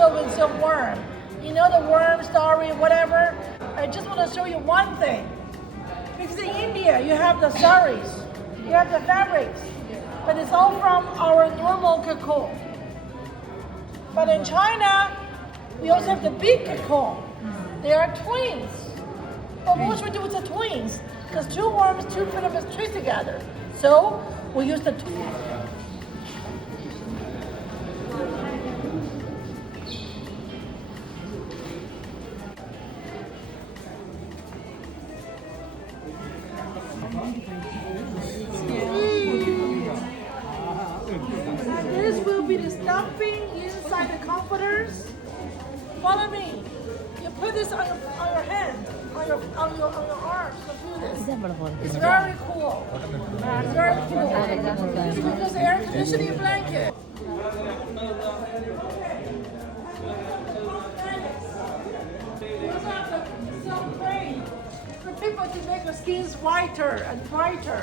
also with some worm. You know the worm story, whatever. I just want to show you one thing. Because in India, you have the saris, you have the fabrics, but it's all from our normal cocoon. But in China, we also have the big cocoon. They are twins. But what should we do with the twins? Because two worms, two filaments tree together. So we use the twins. This will be the stuffing inside the comforters. Follow me. You put this on your hand, on your arm. So do this. It's very cool. It's very cool. It's an air conditioning blanket. So great for people to make their skins whiter and brighter.